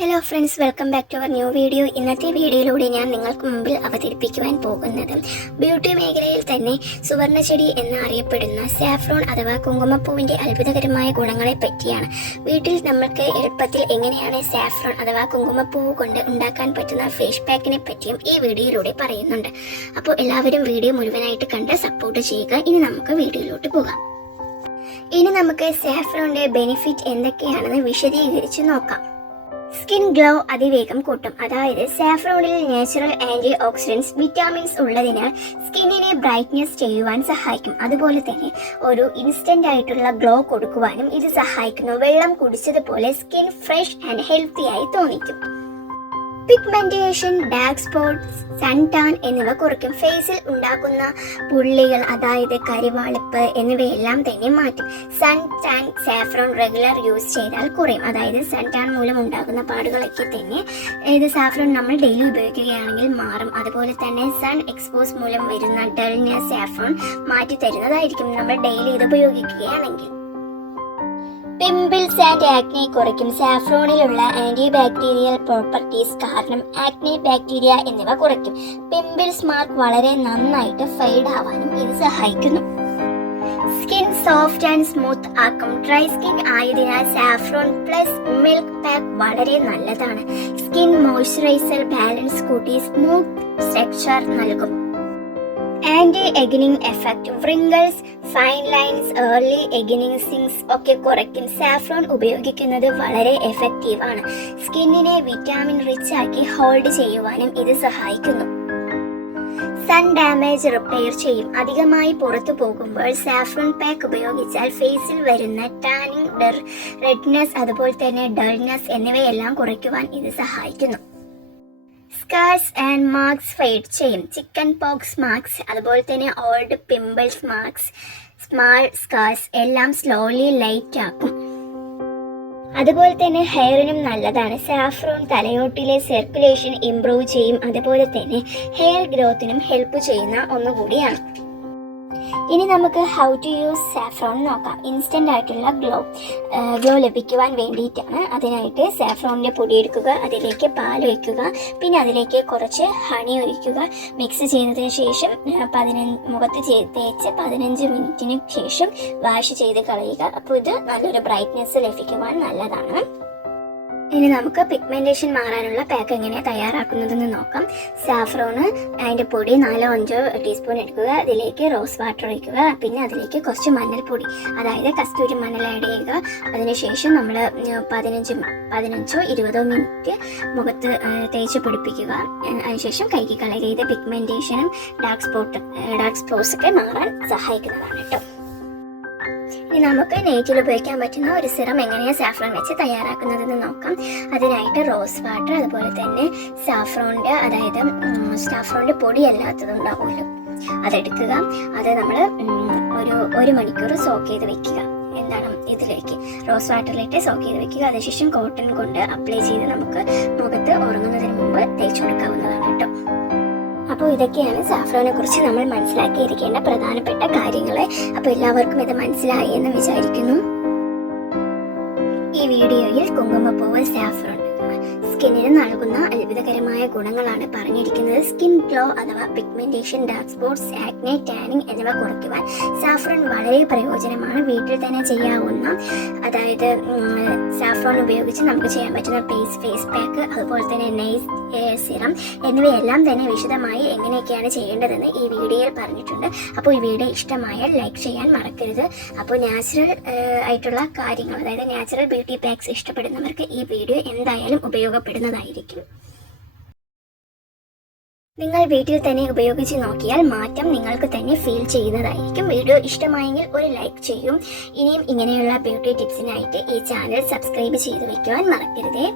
Hello friends welcome back to our new video ഇന്നത്തെ വീഡിയോയിലൂടെ ഞാൻ നിങ്ങൾക്ക് മുമ്പിൽ അവതരിപ്പിക്കുവാൻ പോകുന്നത് ബ്യൂട്ടി മേഖലയിൽ തന്നെ സുവർണചെടി എന്ന് അറിയപ്പെടുന്ന സാഫ്രോൺ അഥവാ കുങ്കുമപ്പൂവിന്റെ അത്ഭുതകരമായ ഗുണങ്ങളെ പറ്റിയാണ്. വീട്ടിൽ നമ്മൾക്ക് എളുപ്പത്തിൽ എങ്ങനെയാണ് സാഫ്രോൺ അഥവാ കുങ്കുമപ്പൂവ് കൊണ്ട് ഉണ്ടാക്കാൻ പറ്റുന്ന ഫേസ് പാക്കിനെ പറ്റിയും ഈ വീഡിയോയിലൂടെ പറയുന്നുണ്ട്. അപ്പോൾ എല്ലാവരും വീഡിയോ മുഴുവനായിട്ട് കണ്ട് സപ്പോർട്ട് ചെയ്യുക. ഇനി നമുക്ക് വീഡിയോയിലോട്ട് പോകാം. ഇനി നമുക്ക് സാഫ്രോണിന്റെ ബെനിഫിറ്റ് എന്തൊക്കെയാണെന്ന് വിശദീകരിച്ച് നോക്കാം. സ്കിൻ ഗ്ലോ അതിവേഗം കൂട്ടും. അതായത് സാഫ്രോണിൽ നാച്ചുറൽ ആന്റി ഓക്സിഡൻസ് വിറ്റാമിൻസ് ഉള്ളതിനാൽ സ്കിന്നിനെ ബ്രൈറ്റ്നെസ് ചെയ്യുവാൻ സഹായിക്കും. അതുപോലെ തന്നെ ഒരു ഇൻസ്റ്റന്റ് ആയിട്ടുള്ള ഗ്ലോ കൊടുക്കുവാനും ഇത് സഹായിക്കുന്നു. വെള്ളം കുടിച്ചതുപോലെ സ്കിൻ ഫ്രഷ് ആൻഡ് ഹെൽത്തി ആയി തോന്നിക്കും. Pigmentation dark spots sun tan എന്നിവ കുറയ്ക്കും. ഫേസിൽ ഉണ്ടാക്കുന്ന പുള്ളികൾ അതായത് കരിവാളിപ്പ് എന്നിവയെല്ലാം തന്നെ മാറ്റും. Sun tan saffron regular use ചെയ്താൽ കുറയും. അതായത് സൺ ടാൻ മൂലം ഉണ്ടാകുന്ന പാടുകളൊക്കെ തന്നെ ഇത് സാഫ്രോൺ നമ്മൾ ഡെയിലി ഉപയോഗിക്കുകയാണെങ്കിൽ മാറും. അതുപോലെ തന്നെ സൺ എക്സ്പോസ് മൂലം വരുന്ന ഡൾനെസ് സാഫ്രോൺ മാറ്റി തരുന്നതായിരിക്കും നമ്മൾ ഡെയിലി ഇത് ഉപയോഗിക്കുകയാണെങ്കിൽ. പിമ്പിൾസ് ആൻഡ് ആക്നെ കുറയ്ക്കും. സാഫ്രോണിലുള്ള ആന്റി ബാക്ടീരിയൽ പ്രോപ്പർട്ടീസ് കാരണം ആക്നെ ബാക്ടീരിയ എന്നിവ കുറയ്ക്കും. പിമ്പിൾസ് മാർക്ക് വളരെ നന്നായിട്ട് ഫെയ്ഡ് ആവാനും ഇത് സഹായിക്കുന്നു. സ്കിൻ സോഫ്റ്റ് ആൻഡ് സ്മൂത്ത് ആക്കും. ഡ്രൈ സ്കിൻ ആയതിനാൽ സാഫ്രോൺ പ്ലസ് മിൽക്ക് പാക്ക് വളരെ നല്ലതാണ്. സ്കിൻ മോയ്സ്ചറൈസർ ബാലൻസ് കൂട്ടി സ്മൂത്ത് സ്ട്രക്ചർ നൽകും. Anti എഗനിങ് effect. Wrinkles fine lines early എഗനിങ് signs ഒക്കെ കുറയ്ക്കും. സാഫ്രോൺ ഉപയോഗിക്കുന്നത് വളരെ എഫക്റ്റീവ് ആണ്. സ്കിന്നിനെ വിറ്റാമിൻ റിച്ച് ആക്കി ഹോൾഡ് ചെയ്യുവാനും ഇത് സഹായിക്കുന്നു. സൺ ഡാമേജ് റിപ്പയർ ചെയ്യും. അധികമായി പുറത്തു പോകുമ്പോൾ സാഫ്രോൺ പാക്ക് ഉപയോഗിച്ചാൽ ഫേസിൽ വരുന്ന ടാനിങ് ഡർ റെഡ്നെസ് അതുപോലെ തന്നെ ഡൾനെസ് എന്നിവയെല്ലാം കുറയ്ക്കുവാൻ ഇത് സഹായിക്കുന്നു. സ്കാർസ് ആൻഡ് മാർക്സ് ഫെയ്ഡ് ചെയ്യും ചിക്കൻ പോക്സ് മാർക്സ് അതുപോലെ തന്നെ old pimples marks small scars എല്ലാം സ്ലോലി ലൈറ്റ് ആക്കും. അതുപോലെ തന്നെ ഹെയറിനും നല്ലതാണ്. സാഫ്രോൺ തലയോട്ടിലെ സർക്കുലേഷൻ ഇംപ്രൂവ് ചെയ്യും. അതുപോലെ തന്നെ ഹെയർ ഗ്രോത്തിനും ഹെൽപ്പ് ചെയ്യുന്ന ഒന്നുകൂടിയാണ്. ഇനി നമുക്ക് ഹൗ ടു യൂസ് സാഫ്രോൺ നോക്കാം. ഇൻസ്റ്റന്റ് ആയിട്ടുള്ള ഗ്ലോ ഗ്ലോ ലഭിക്കുവാൻ വേണ്ടിയിട്ടാണ് അതിനായിട്ട് സാഫ്രോണിന്റെ പൊടി എടുക്കുക അതിലേക്ക് പാൽ ഒഴിക്കുക പിന്നെ അതിലേക്ക് കുറച്ച് ഹണി ഒഴിക്കുക. മിക്സ് ചെയ്തതിന് ശേഷം പതിനഞ്ച് മുഖത്ത് തേച്ച് പതിനഞ്ച് മിനിറ്റിന് ശേഷം വാഷ് ചെയ്ത് കളയുക. അപ്പോൾ ഇത് നല്ലൊരു ബ്രൈറ്റ്നെസ് ലഭിക്കുവാൻ നല്ലതാണ്. ഇനി നമുക്ക് പിഗ്മെന്റേഷൻ മാറാനുള്ള പാക്ക് എങ്ങനെയാണ് തയ്യാറാക്കുന്നതെന്ന് നോക്കാം. സാഫ്രോണ് അതിന്റെ പൊടി നാലോ അഞ്ചോ ടീസ്പൂൺ എടുക്കുക. അതിലേക്ക് റോസ് വാട്ടർ ഒഴിക്കുക. പിന്നെ അതിലേക്ക് കുറച്ച് മഞ്ഞൾപ്പൊടി അതായത് കസ്തൂരി മഞ്ഞൾ ആഡ് ചെയ്യുക. അതിനുശേഷം നമ്മൾ പതിനഞ്ച് പതിനഞ്ചോ ഇരുപതോ മിനിറ്റ് മുഖത്ത് തേച്ച് പിടിപ്പിക്കുക. അതിനുശേഷം കൈക്ക് കളയുക ഇത് പിഗ്മെന്റേഷനും ഡാർക്ക് സ്പോട്ട് ഡാർക്ക് സ്പോട്ട്സ് ഒക്കെ മാറാൻ സഹായിക്കുന്നതാണ് കേട്ടോ. ഇനി നമുക്ക് നെയ്റ്റിൽ ഉപയോഗിക്കാൻ പറ്റുന്ന ഒരു സിറം എങ്ങനെയാണ് സാഫ്രോൺ വെച്ച് തയ്യാറാക്കുന്നതെന്ന് നോക്കാം. അതിനായിട്ട് റോസ് വാട്ടർ അതുപോലെ തന്നെ സാഫ്രോണിന്റെ അതായത് സാഫ്രോണിന്റെ പൊടി അല്ലാത്തതുണ്ടാവുമല്ലോ അതെടുക്കുക. അത് നമ്മൾ ഒരു ഒരു മണിക്കൂർ സോക്ക് ചെയ്ത് വെക്കുക. എന്താണ് ഇതിലേക്ക്? റോസ് വാട്ടറിലിട്ട് സോക്ക് ചെയ്ത് വെക്കുക. അതിനുശേഷം കോട്ടൺ കൊണ്ട് അപ്ലൈ ചെയ്ത് നമുക്ക് മുഖത്ത് ഉറങ്ങുന്നതിന് മുമ്പ് തേച്ച് കൊടുക്കാവുന്നതാണ് കേട്ടോ. അപ്പോൾ ഇതൊക്കെയാണ് സാഫ്രോനെ കുറിച്ച് നമ്മൾ മനസ്സിലാക്കിയിരിക്കേണ്ട പ്രധാനപ്പെട്ട കാര്യങ്ങൾ അപ്പോൾ എല്ലാവർക്കും ഇത് മനസ്സിലായി എന്ന് വിചാരിക്കുന്നു. ഈ വീഡിയോയിൽ കുങ്കുമപ്പൂവ് സാഫ്രോൺ സ്കിന്നിന് നൽകുന്ന അത്ഭുതകരമായ ഗുണങ്ങളാണ് പറഞ്ഞിരിക്കുന്നത്. സ്കിൻ ഗ്ലോ അഥവാ pigmentation dark spots acne tanning എന്നിവ കുറയ്ക്കുവാൻ സാഫ്രോൺ വളരെ പ്രയോജനമാണ്. വീട്ടിൽ തന്നെ ചെയ്യാവുന്ന അതായത് സാഫ്രോൺ ഉപയോഗിച്ച് നമുക്ക് ചെയ്യാൻ പറ്റുന്ന ഫേസ് ഫേസ് പാക്ക് അതുപോലെ തന്നെ നൈസ് സിറം എന്നിവയെല്ലാം തന്നെ വിശദമായി എങ്ങനെയൊക്കെയാണ് ചെയ്യേണ്ടതെന്ന് ഈ വീഡിയോയിൽ പറഞ്ഞിട്ടുണ്ട്. അപ്പോൾ ഈ വീഡിയോ ഇഷ്ടമായാൽ ലൈക്ക് ചെയ്യാൻ മറക്കരുത്. അപ്പോൾ നാച്ചുറൽ ആയിട്ടുള്ള കാര്യങ്ങൾ അതായത് നാച്ചുറൽ ബ്യൂട്ടി പാക്സ് ഇഷ്ടപ്പെടുന്നവർക്ക് ഈ വീഡിയോ എന്തായാലും ഉപയോഗപ്പെടുന്നതായിരിക്കും നിങ്ങൾ വീട്ടിൽ തന്നെ ഉപയോഗിച്ച് നോക്കിയാൽ മാറ്റം നിങ്ങൾക്ക് തന്നെ ഫീൽ ചെയ്യുന്നതായിരിക്കും. വീഡിയോ ഇഷ്ടമായെങ്കിൽ ഒരു ലൈക്ക് ചെയ്യും. ഇനിയും ഇങ്ങനെയുള്ള ബ്യൂട്ടി ടിപ്സിനായിട്ട് ഈ ചാനൽ സബ്സ്ക്രൈബ് ചെയ്ത് വയ്ക്കുവാൻ മറക്കരുതേ.